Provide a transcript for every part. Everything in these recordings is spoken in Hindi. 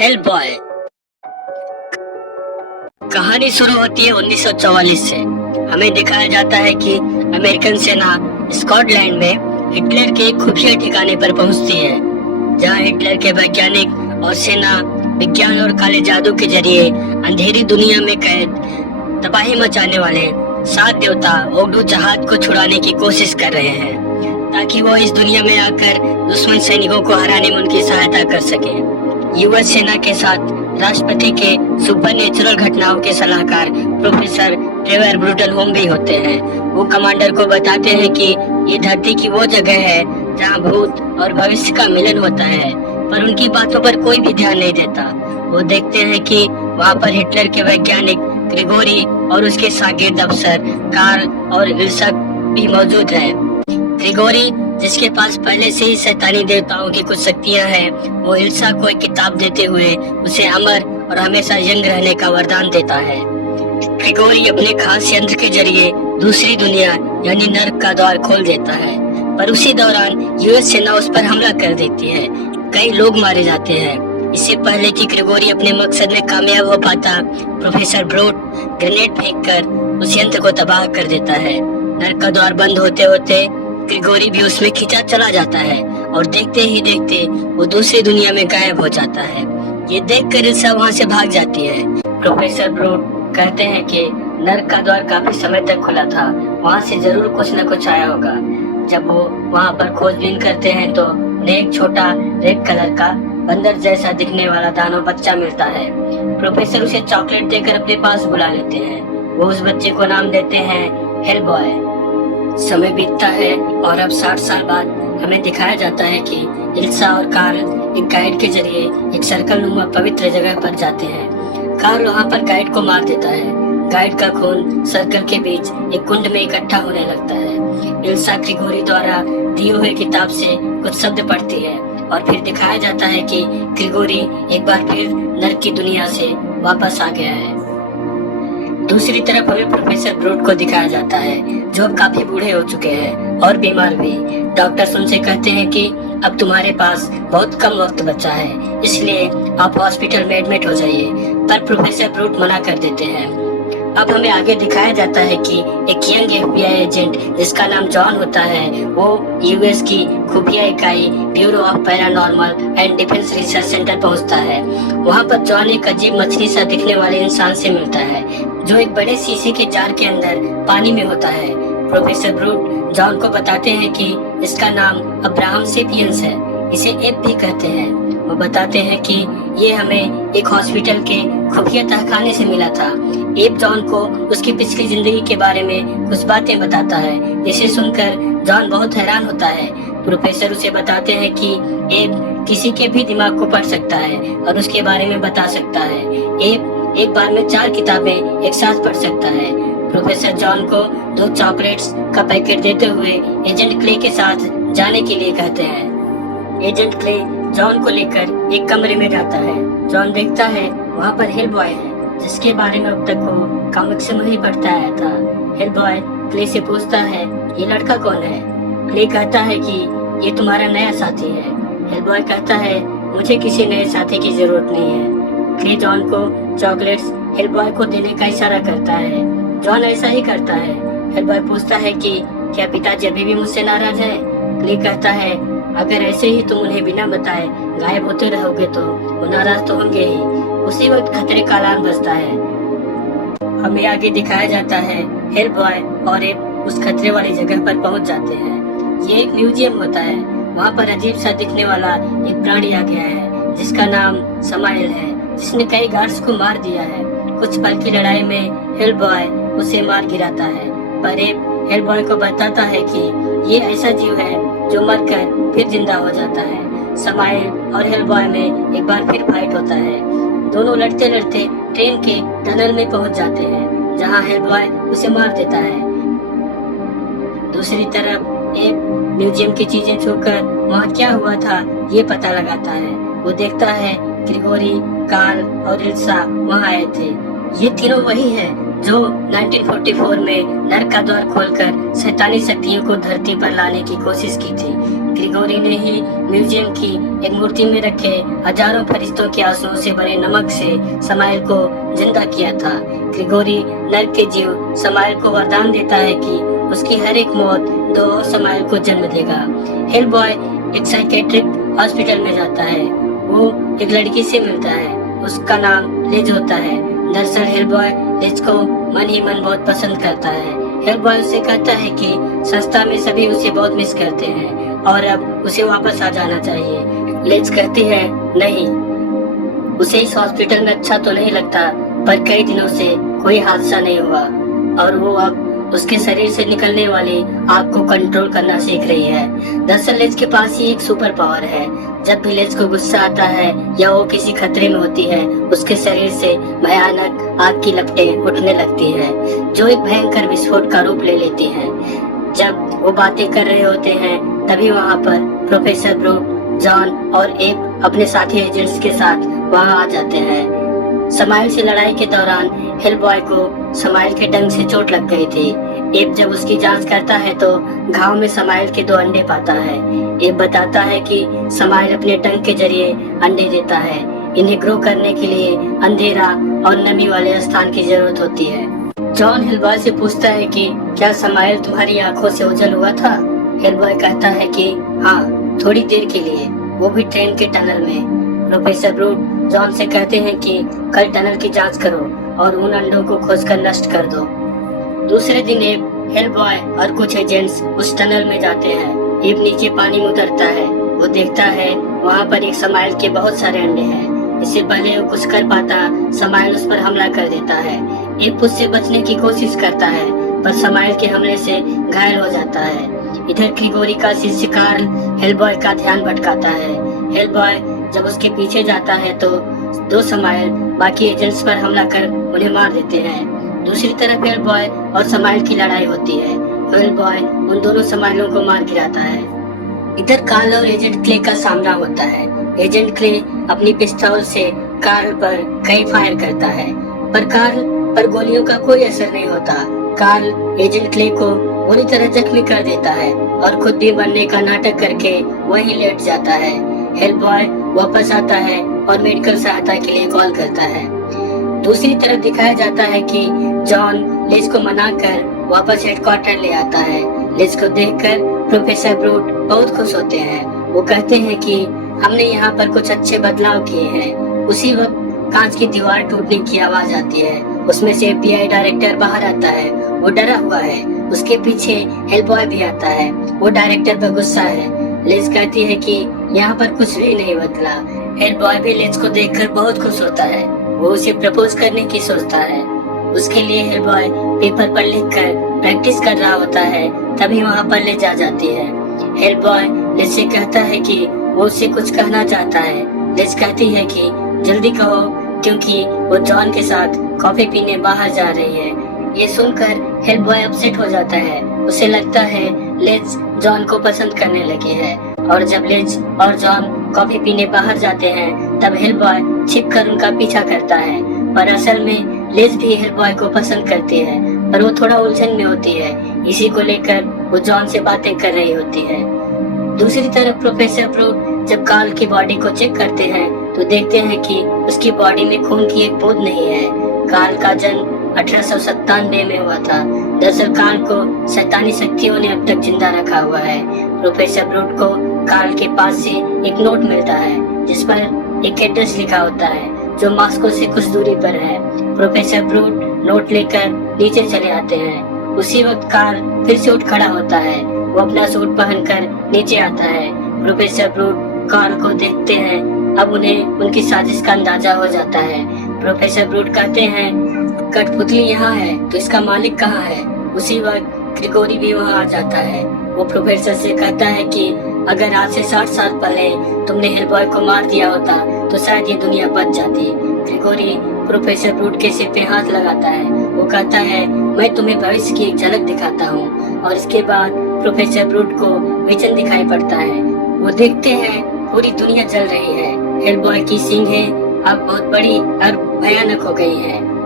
Help boy. कहानी शुरू होती है 1944 से। हमें दिखाया जाता है कि अमेरिकन सेना स्कॉटलैंड में हिटलर के खुफिया ठिकाने पर पहुंचती है, जहां हिटलर के वैज्ञानिक और सेना विज्ञान और काले जादू के जरिए अंधेरी दुनिया में कैद तबाही मचाने वाले 7 देवता ओगडू जहाज को छुड़ाने की कोशिश कर रहे हैं, ताकि वो इस दुनिया में आकर दुश्मन सैनिकों को हराने में उनकी सहायता कर सके। यूएस सेना के साथ राष्ट्रपति के सुपरनेचुरल घटनाओं के सलाहकार प्रोफेसर ट्रेवर ब्रूटलहोम भी होते हैं। वो कमांडर को बताते हैं कि ये धरती की वो जगह है जहां भूत और भविष्य का मिलन होता है, पर उनकी बातों पर कोई भी ध्यान नहीं देता। वो देखते हैं कि वहाँ पर हिटलर के वैज्ञानिक ग्रिगोरी और उसके शागिर्द अफसर कार्ल और इल्सा भी मौजूद है। ग्रिगोरी, जिसके पास पहले से ही शैतानी देवताओं की कुछ शक्तियां हैं, वो इल्सा को एक किताब देते हुए उसे अमर और हमेशा यंग रहने का वरदान देता है। ग्रिगोरी अपने खास यंत्र के जरिए दूसरी दुनिया यानी नर्क का द्वार खोल देता है, पर उसी दौरान यूएस सेना उस पर हमला कर देती है। कई लोग मारे जाते हैं। इससे पहले कि ग्रिगोरी अपने मकसद में कामयाब हो पाता, प्रोफेसर ब्रूट ग्रेनेड फेंककर उस यंत्र को तबाह कर देता है। नर्क का द्वार बंद होते होते ग्रिगोरी भी उसमें खींचा चला जाता है और देखते ही देखते वो दूसरी दुनिया में गायब हो जाता है। ये देखकर इल्सा वहाँ से भाग जाती है। प्रोफेसर ब्रूट कहते हैं कि नर्क का द्वार काफी समय तक खुला था, वहाँ से जरूर कुछ न कुछ आया होगा। जब वो वहाँ पर खोजबीन करते हैं तो उन्हें एक छोटा रेड कलर का बंदर जैसा दिखने वाला दानव बच्चा मिलता है। प्रोफेसर उसे चॉकलेट देकर अपने पास बुला लेते हैं। वो उस बच्चे को नाम देते हैं हेल्प बॉय। समय बीतता है और अब 60 साल बाद हमें दिखाया जाता है कि इल्सा और कार्ल एक गाइड के जरिए एक सर्कल नुमा पवित्र जगह पर जाते हैं। कार्ल वहाँ पर गाइड को मार देता है। गाइड का खून सर्कल के बीच एक कुंड में इकट्ठा होने लगता है। इल्सा ग्रिगोरी द्वारा दी हुई किताब से कुछ शब्द पढ़ती है और फिर दिखाया जाता है कि ग्रिगोरी एक बार फिर नर्क की दुनिया से वापस आ गया है। दूसरी तरफ हमें प्रोफेसर ब्रूट को दिखाया जाता है, जो काफी बूढ़े हो चुके हैं और बीमार भी। डॉक्टर्स उनसे कहते हैं कि अब तुम्हारे पास बहुत कम वक्त बचा है, इसलिए आप हॉस्पिटल में एडमिट हो जाइए, पर प्रोफेसर ब्रूट मना कर देते हैं। अब हमें आगे दिखाया जाता है कि एक यंग एफबीआई एजेंट जिसका नाम जॉन होता है, वो यूएस की खुफिया इकाई bureau of paranormal and defence research centre पहुंचता है। वहां पर जॉन एक अजीब मछली सा दिखने वाले इंसान से मिलता है, जो एक बड़े शीशे के जार के अंदर पानी में होता है। प्रोफेसर ब्रूट जॉन को बताते हैं कि इसका नाम अब्राहम सेपियंस है, इसे एप भी कहते हैं। वो बताते हैं कि ये हमें एक हॉस्पिटल के खुफिया तहखाने से मिला था। एप जॉन को उसकी पिछली जिंदगी के बारे में कुछ बातें बताता है, जिसे सुनकर जॉन बहुत हैरान होता है। प्रोफेसर उसे बताते हैं कि एप किसी के भी दिमाग को पढ़ सकता है और उसके बारे में बता सकता है। एप एक बार में 4 किताबें एक साथ पढ़ सकता है। प्रोफेसर जॉन को 2 चॉकलेट्स का पैकेट देते हुए एजेंट क्ले के साथ जाने के लिए कहते हैं। एजेंट क्ले जॉन को लेकर एक कमरे में जाता है। जॉन देखता है वहाँ पर हेल्प बॉय है, जिसके बारे में अब तक वो कॉमिक्स में ही पढ़ता आया था। हेल्प बॉय क्ले से पूछता है, ये लड़का कौन है? क्ले कहता है कि ये तुम्हारा नया साथी है। हेल्प बॉय कहता है, मुझे किसी नए साथी की जरूरत नहीं है। क्ले जॉन को चॉकलेट्स हेल्प बॉय को देने का इशारा करता है। जॉन ऐसा ही करता है। हेल्प बॉय पूछता है कि क्या पिताजी अभी भी मुझसे नाराज है? क्ले कहता है, अगर ऐसे ही तुम उन्हें बिना बताए गायब होते रहोगे तो वो नाराज तो होंगे ही। उसी वक्त खतरे का अलार्म बजता है। हमें आगे दिखाया जाता है हेल्प बॉय और एक उस खतरे वाली जगह पर पहुंच जाते हैं। ये एक म्यूजियम होता है। वहाँ पर अजीब सा दिखने वाला एक प्राणी आ गया है, जिसका नाम समाइल है, जिसने कई गार्ड्स को मार दिया है। कुछ पल की लड़ाई में हेल्प बॉय उसे मार गिराता है, पर एक हेल्प बॉय को बताता है कि ये ऐसा जीव है जो मरकर फिर जिंदा हो जाता है। समाइल और हेल्प बॉय में एक बार फिर फाइट होता है। दोनों लड़ते लड़ते ट्रेन के टनल में पहुंच जाते हैं, जहां हेल्प बॉय उसे मार देता है। दूसरी तरफ एक म्यूजियम की चीजें छूकर वहाँ क्या हुआ था ये पता लगाता है। वो देखता है ग्रिगोरी, कार्ल और इल्सा वहाँ आए थे। ये तीनों वही है जो 1944 में नर्क का द्वार खोलकर शैतानी शक्तियों को धरती पर लाने की कोशिश की थी। ग्रिगोरी ने ही म्यूजियम की एक मूर्ति में रखे हजारों फरिश्तों के आंसुओं से भरे नमक से समाइल को जिंदा किया था। ग्रिगोरी नर्क के जीव समाइल को वरदान देता है कि उसकी हर एक मौत दो और समाइल को जन्म देगा। हेलबॉय एक साइकेट्रिक हॉस्पिटल में जाता है। वो एक लड़की से मिलता है, उसका नाम लिज होता है। दरअसल हेलबॉय लिज को मन ही मन बहुत पसंद करता है। हेलबॉय उसे कहता है कि संस्था में सभी उसे बहुत मिस करते हैं और अब उसे वापस आ जाना चाहिए। लिज कहती है नहीं, उसे इस हॉस्पिटल में अच्छा तो नहीं लगता, पर कई दिनों से कोई हादसा नहीं हुआ और वो अब उसके शरीर से निकलने वाली आग को कंट्रोल करना सीख रही है। दरअसल लिज के पास ही एक सुपर पावर है। जब भी लिज को गुस्सा आता है या वो किसी खतरे में होती है, उसके शरीर से भयानक आग की लपटें उठने लगती हैं, जो एक भयंकर विस्फोट का रूप ले लेती हैं। जब वो बातें कर रहे होते हैं, तभी वहाँ पर प्रोफेसर ब्रूट, जॉन और एब अपने साथी एजेंट्स के साथ वहाँ आ जाते हैं। समाइल से लड़ाई के दौरान हेलबॉय को समाइल के डंक से चोट लग गई थी। एब जब उसकी जांच करता है तो घाव में समाइल के 2 अंडे पाता है। एब बताता है कि समाइल अपने डंक के जरिए अंडे देता है। इन्हें ग्रो करने के लिए अंधेरा और नमी वाले स्थान की जरूरत होती है। जॉन हेलबॉय से पूछता है कि क्या समाइल तुम्हारी आंखों से ओझल हुआ था? हेलबॉय कहता है कि हाँ, थोड़ी देर के लिए, वो भी ट्रेन के टनल में। प्रोफेसर ब्रूट जॉन से कहते हैं कि कल टनल की जांच करो और उन अंडों को खोजकर नष्ट कर दो। दूसरे दिन एब, हेलबॉय और कुछ एजेंट्स उस टनल में जाते हैं। एब नीचे पानी में उतरता है। वो देखता है वहाँ पर एक समाइल के बहुत सारे अंडे हैं। इससे पहले वो कुछ कर पाता, समाइल उस पर हमला कर देता है। एब उससे बचने की कोशिश करता है, पर समाइल के हमले से घायल हो जाता है। इधर ग्रिगोरी का शिष्य कार्ल हेलबॉय का ध्यान भटकाता है। हेलबॉय जब उसके पीछे जाता है तो 2 समाइल बाकी एजेंट्स पर हमला कर उन्हें मार देते हैं। दूसरी तरफ हेलबॉय और समाइल की लड़ाई होती है। हेलबॉय उन दोनों समाइलों को मार गिराता है। इधर कार्ल और एजेंट क्ले का सामना होता है। एजेंट क्ले अपनी पिस्तौल से कार्ल पर कई फायर करता है, पर कार्ल पर गोलियों का कोई असर नहीं होता। कार्ल एजेंट क्ले को बुरी तरह जख्मी कर देता है और खुद भी मरने का नाटक करके वहीं लेट जाता है। हेलबॉय वापस आता है और मेडिकल सहायता के लिए कॉल करता है। दूसरी तरफ दिखाया जाता है कि जॉन लिज को मनाकर वापस हेडक्वार्टर ले आता है। लिज को देखकर प्रोफेसर ब्रूट बहुत खुश होते हैं। वो कहते हैं कि हमने यहाँ पर कुछ अच्छे बदलाव किए हैं। उसी वक्त कांच की दीवार टूटने की आवाज आती है। उसमें से FBI डायरेक्टर बाहर आता है। वो डरा हुआ है। उसके पीछे हेलबॉय भी आता है। वो डायरेक्टर पर गुस्सा है। लिज कहती है कि यहाँ पर कुछ भी नहीं बदला। हेलबॉय भी लिज को देखकर बहुत खुश होता है। वो उसे प्रपोज करने की सोचता है। उसके लिए हेलबॉय पेपर पर लिखकर प्रैक्टिस कर रहा होता है। तभी वहाँ पर लिज आ जाती है। हेलबॉय लिज से कहता है कि वो उससे कुछ कहना चाहता है। लिज कहती है कि जल्दी कहो, क्योंकि वो जॉन के साथ कॉफी पीने बाहर जा रही है। ये सुनकर हेलबॉय अपसेट हो जाता है। उसे लगता है लिज जॉन को पसंद करने लगी है। और जब लिज और जॉन कॉफी पीने बाहर जाते हैं, तब हेलबॉय छिपकर उनका पीछा करता है। पर असल में लिज भी हेलबॉय को पसंद करती है, पर वो थोड़ा उलझन में होती है। इसी को लेकर वो जॉन से बातें कर रही होती है। दूसरी तरफ प्रोफेसर ब्रूट जब कार्ल की बॉडी को चेक करते हैं तो देखते हैं कि उसकी बॉडी में खून की एक बूंद नहीं है। कार्ल का जन्म 1897 में हुआ था। दरअसल कार्ल को शैतानी शक्तियों ने अब तक जिंदा रखा हुआ है। प्रोफेसर ब्रूट को कार्ल के पास से एक नोट मिलता है, जिस पर एक एड्रेस लिखा होता है जो मॉस्को से कुछ दूरी पर है। प्रोफेसर ब्रूट नोट लेकर नीचे चले आते हैं। उसी वक्त कार्ल फिर से उठ खड़ा होता है। वो अपना सूट पहनकर नीचे आता है। प्रोफेसर ब्रूट कार्ल को देखते हैं। अब उन्हें उनकी साजिश का अंदाजा हो जाता है। प्रोफेसर ब्रूट कहते हैं, कठपुतली यहाँ है तो इसका मालिक कहाँ है? उसी वक्त ग्रिगोरी भी वहाँ आ जाता है। वो प्रोफेसर से कहता है कि अगर आज से 60 साल पहले तुमने हेलबॉय को मार दिया होता तो शायद ये दुनिया बच जाती। ग्रिगोरी प्रोफेसर ब्रूट के सिर पे हाथ लगाता है। वो कहता है, मैं तुम्हें भविष्य की एक झलक दिखाता हूँ। और इसके बाद प्रोफेसर ब्रूट को विजन दिखाई पड़ता है। वो देखते हैं पूरी दुनिया जल रही है। हेलबॉय की सींगें अब बहुत बड़ी और भयानक हो गई हैं।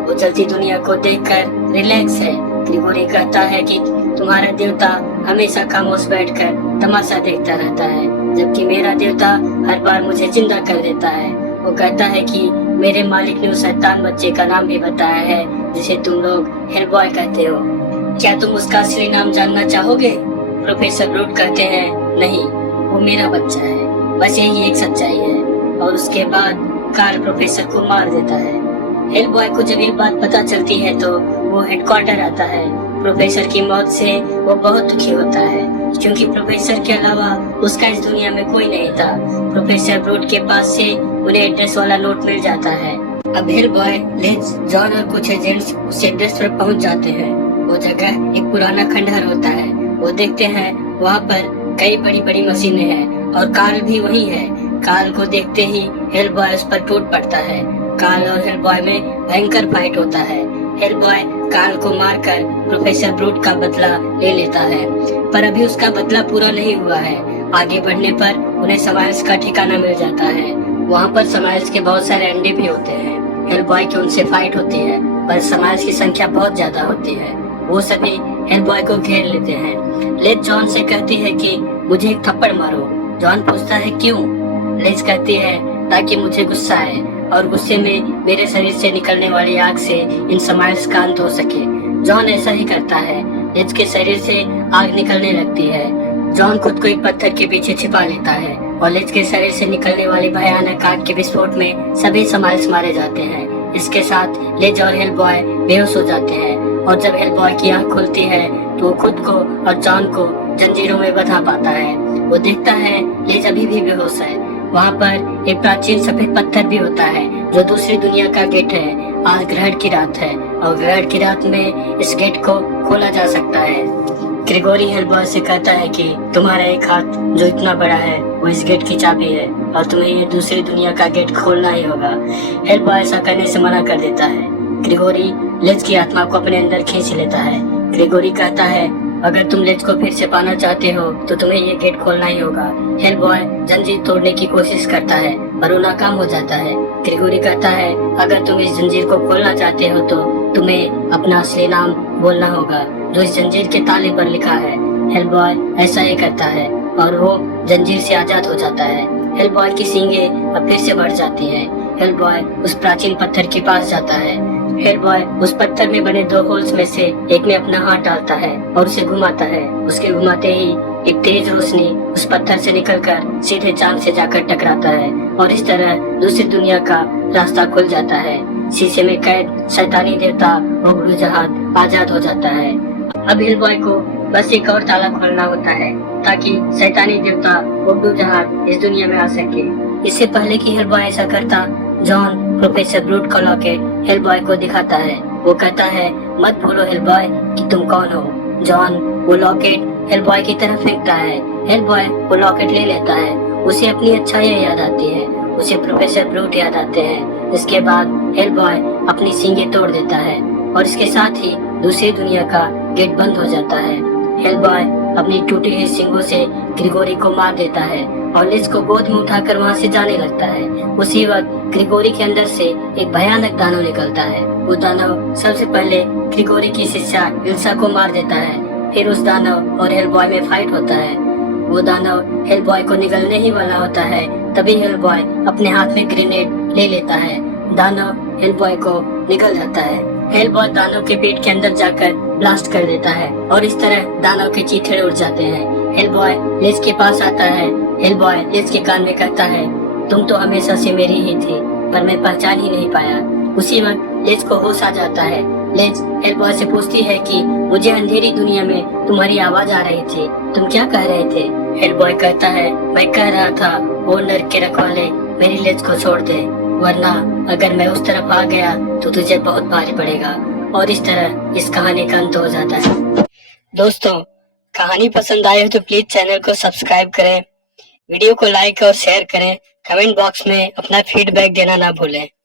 वो चलती दुनिया को देखकर रिलैक्स है। ग्रिगोरी कहता है कि तुम्हारा देवता हमेशा खामोश बैठकर तमाशा देखता रहता है, जबकि मेरा देवता हर बार मुझे जिंदा कर देता है। वो कहता है कि मेरे मालिक ने उस शैतान बच्चे का नाम भी बताया है जिसे तुम लोग हेलबॉय कहते हो। क्या तुम उसका असली नाम जानना चाहोगे? प्रोफेसर ब्रूट कहते हैं नहीं, वो मेरा बच्चा है, बस यही एक सच्चाई है। और उसके बाद कार्ल प्रोफेसर को मार देता है। हेलबॉय को जब ये बात पता चलती है तो वो हेडक्वार्टर आता है। प्रोफेसर की मौत से वो बहुत दुखी होता है, क्योंकि प्रोफेसर के अलावा उसका इस दुनिया में कोई नहीं था। प्रोफेसर ब्रूट के पास से उन्हें एड्रेस वाला नोट मिल जाता है। अब हेलबॉय, लेज, जॉन और कुछ एजेंट्स उस एड्रेस पर पहुंच जाते हैं। वो जगह एक पुराना खंडहर होता है। वो देखते हैं वहाँ पर कई बड़ी बड़ी मशीनें हैं और कार्ल भी वही है। कार्ल को देखते ही हेलबॉय उस पर टूट पड़ता है। कार्ल और हेलबॉय में भयंकर फाइट होता है। हेलबॉय कार्ल को मारकर प्रोफेसर ब्रूट का बदला ले लेता है, पर अभी उसका बदला पूरा नहीं हुआ है। आगे बढ़ने पर उन्हें समाइल्स का ठिकाना मिल जाता है। वहाँ पर समाइल्स के बहुत सारे अंडे भी होते हैं। हेलबॉय की उनसे फाइट होती है, पर समाइल्स की संख्या बहुत ज्यादा होती है। वो सभी हेलबॉय को घेर लेते हैं। लेज जॉन से कहती है कि मुझे एक थप्पड़ मारो। जॉन पूछता है क्यों? लेज कहती है ताकि मुझे गुस्सा आए और गुस्से में मेरे शरीर से निकलने वाली आग से इन समाइल्स का अंत हो सके। जॉन ऐसा ही करता है। लेज के शरीर से आग निकलने लगती है। जॉन खुद को एक पत्थर के पीछे छिपा लेता है और लेज के शरीर से निकलने वाली भयानक आग के विस्फोट में सभी समाइल्स मारे जाते हैं। इसके साथ लेज और हेलबॉय बेहोश हो जाते हैं और जब हेलबॉय की आंख खुलती है तो वो खुद को और जॉन को जंजीरों में बंधा पाता है। वो देखता है लेज अभी भी बेहोश है। वहाँ पर एक प्राचीन सफेद पत्थर भी होता है जो दूसरी दुनिया का गेट है। आज ग्रहण की रात है और ग्रहण की रात में इस गेट को खोला जा सकता है। ग्रिगोरी हेलबॉय से कहता है कि तुम्हारा एक हाथ जो इतना बड़ा है वो इस गेट की चाबी है और तुम्हें ये दूसरी दुनिया का गेट खोलना ही होगा। हेलबॉय ऐसा करने से मना कर देता है। ग्रिगोरी लेज की आत्मा को अपने अंदर खींच लेता है। ग्रिगोरी कहता है अगर तुम लेज को फिर से पाना चाहते हो तो तुम्हें ये गेट खोलना ही होगा। हेलबॉय जंजीर तोड़ने की कोशिश करता है पर वो नाकाम हो जाता है। ग्रिगोरी कहता है अगर तुम इस जंजीर को खोलना चाहते हो तो तुम्हें अपना असली नाम बोलना होगा जो इस जंजीर के ताले पर लिखा है। हेलबॉय ऐसा ही करता है और वो जंजीर से आजाद हो जाता है। हेलबॉय की सींगे अब फिर से बढ़ जाती हैं। हेलबॉय उस प्राचीन पत्थर के पास जाता है। हेलबॉय उस पत्थर में बने दो होल्स में से एक में अपना हाथ डालता है और उसे घुमाता है। उसके घुमाते ही एक तेज रोशनी उस पत्थर से निकलकर सीधे चांद से जाकर टकराता है और इस तरह दूसरी दुनिया का रास्ता खुल जाता है। शीशे में कैद शैतानी देवता ओब्लू जहाज आजाद हो जाता है। अब हेलबॉय को बस एक और ताला खोलना होता है ताकि शैतानी देवता ओब्लू जहाज इस दुनिया में आ सके। इससे पहले कि हेलबॉय ऐसा करता, जॉन प्रोफेसर ब्रूट का लॉकेट हेलबॉय को दिखाता है। वो कहता है मत भूलो हेलबॉय कि तुम कौन हो। जॉन वो लॉकेट हेलबॉय की तरफ फेंकता है। हेलबॉय वो लॉकेट ले लेता है। उसे अपनी अच्छाइयाँ याद आती है। उसे प्रोफेसर ब्रूट याद आते हैं। इसके बाद हेलबॉय अपनी सींगें तोड़ देता है और इसके साथ ही दूसरी दुनिया का गेट बंद हो जाता है। हेलबॉय अपनी टूटी हुई सींगों से ग्रिगोरी को मार देता है और लिज को गोद में उठाकर वहाँ से जाने लगता है। उसी वक्त ग्रिगोरी के अंदर से एक भयानक दानव निकलता है। वो दानव सबसे पहले ग्रिगोरी की शिष्या इल्सा को मार देता है। फिर उस दानव और हेलबॉय में फाइट होता है। वो दानव हेलबॉय को निगलने ही वाला होता है, तभी हेलबॉय अपने हाथ में ग्रेनेड ले लेता है। दानव हेलबॉय को निगल जाता है। हेलबॉय दानव के पेट के अंदर जाकर ब्लास्ट कर देता है और इस तरह दानव के चीथड़े उड़ जाते हैं। हेलबॉय लेज के पास आता है। हेलबॉय लेज के कान में कहता है तुम तो हमेशा से मेरी ही थी पर मैं पहचान ही नहीं पाया। उसी वक्त लेज को होश आ जाता है। लेज हेलबॉय से पूछती है कि मुझे अंधेरी दुनिया में तुम्हारी आवाज आ रही थी, तुम क्या कह रहे थे? हेलबॉय कहता है मैं कह रहा था वो नर्क के रखवाले मेरी लेज को छोड़ दे, वरना अगर मैं उस तरफ आ गया तो तुझे बहुत भारी पड़ेगा। और इस तरह इस कहानी का अंत हो जाता है। दोस्तों, कहानी पसंद आए हो तो प्लीज चैनल को सब्सक्राइब करें, वीडियो को लाइक और शेयर करें, कमेंट बॉक्स में अपना फीडबैक देना ना भूलें।